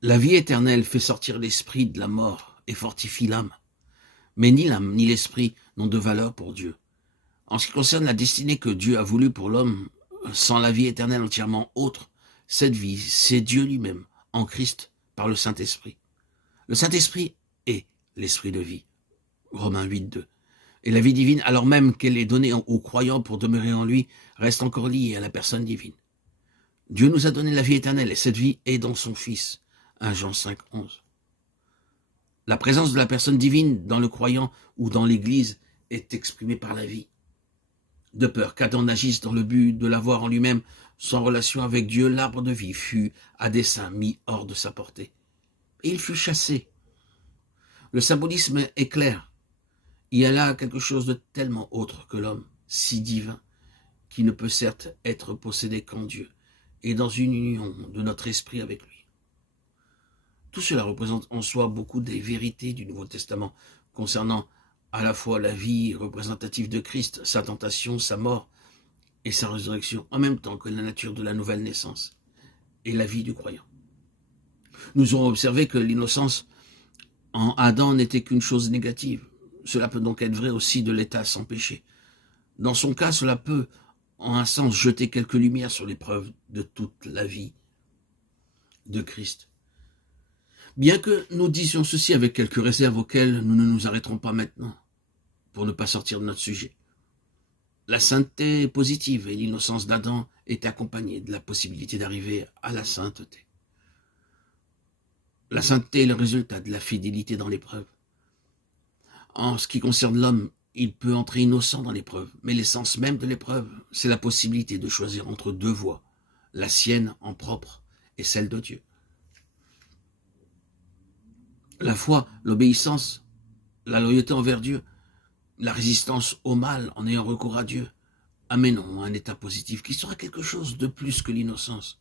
La vie éternelle fait sortir l'esprit de la mort et fortifie l'âme. Mais ni l'âme ni l'esprit n'ont de valeur pour Dieu. En ce qui concerne la destinée que Dieu a voulu pour l'homme, sans la vie éternelle entièrement autre, cette vie, c'est Dieu lui-même, en Christ, par le Saint-Esprit. Le Saint-Esprit est l'esprit de vie. Romains 8:2. Et la vie divine, alors même qu'elle est donnée aux croyants pour demeurer en lui, reste encore liée à la personne divine. Dieu nous a donné la vie éternelle et cette vie est dans son Fils. 1 Jean 5:11. La présence de la personne divine dans le croyant ou dans l'Église est exprimée par la vie. De peur qu'Adam n'agisse dans le but de l'avoir en lui-même, sans relation avec Dieu, l'arbre de vie fut à dessein mis hors de sa portée. Et il fut chassé. Le symbolisme est clair. Il y a là quelque chose de tellement autre que l'homme, si divin, qui ne peut certes être possédé qu'en Dieu, et dans une union de notre esprit avec lui. Tout cela représente en soi beaucoup des vérités du Nouveau Testament concernant à la fois la vie représentative de Christ, sa tentation, sa mort et sa résurrection, en même temps que la nature de la nouvelle naissance et la vie du croyant. Nous aurons observé que l'innocence en Adam n'était qu'une chose négative. Cela peut donc être vrai aussi de l'état sans péché. Dans son cas, cela peut, en un sens, jeter quelques lumières sur l'épreuve de toute la vie de Christ. Bien que nous disions ceci avec quelques réserves auxquelles nous ne nous arrêterons pas maintenant, pour ne pas sortir de notre sujet. La sainteté positive et l'innocence d'Adam étaient accompagnées de la possibilité d'arriver à la sainteté. La sainteté est le résultat de la fidélité dans l'épreuve. En ce qui concerne l'homme, il peut entrer innocent dans l'épreuve, mais l'essence même de l'épreuve, c'est la possibilité de choisir entre deux voies, la sienne en propre et celle de Dieu. La foi, l'obéissance, la loyauté envers Dieu, la résistance au mal en ayant recours à Dieu, amèneront à un état positif qui sera quelque chose de plus que l'innocence.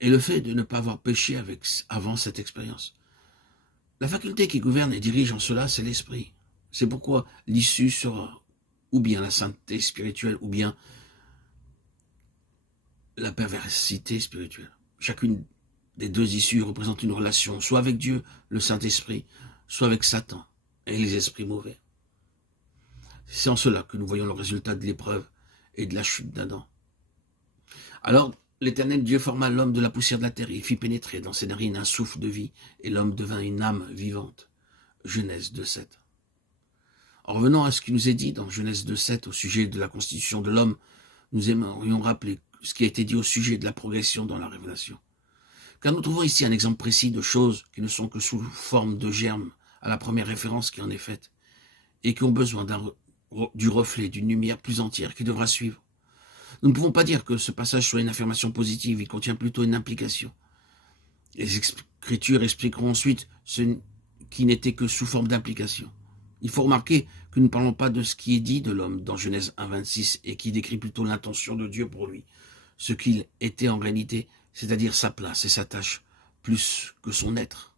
Et le fait de ne pas avoir péché avant cette expérience. La faculté qui gouverne et dirige en cela, c'est l'esprit. C'est pourquoi l'issue sera ou bien la sainteté spirituelle, ou bien la perversité spirituelle. Chacune des deux issues représente une relation, soit avec Dieu, le Saint-Esprit, soit avec Satan et les esprits mauvais. C'est en cela que nous voyons le résultat de l'épreuve et de la chute d'Adam. Alors, l'Éternel Dieu forma l'homme de la poussière de la terre, il fit pénétrer dans ses narines un souffle de vie, et l'homme devint une âme vivante. Genèse 2:7. En revenant à ce qui nous est dit dans Genèse 2:7 au sujet de la constitution de l'homme, nous aimerions rappeler ce qui a été dit au sujet de la progression dans la révélation. Car nous trouvons ici un exemple précis de choses qui ne sont que sous forme de germes à la première référence qui en est faite, et qui ont besoin du reflet d'une lumière plus entière qui devra suivre. Nous ne pouvons pas dire que ce passage soit une affirmation positive, il contient plutôt une implication. Les Écritures expliqueront ensuite ce qui n'était que sous forme d'implication. Il faut remarquer que nous ne parlons pas de ce qui est dit de l'homme dans Genèse 1:26 et qui décrit plutôt l'intention de Dieu pour lui, ce qu'il était en réalité, c'est-à-dire sa place et sa tâche, plus que son être.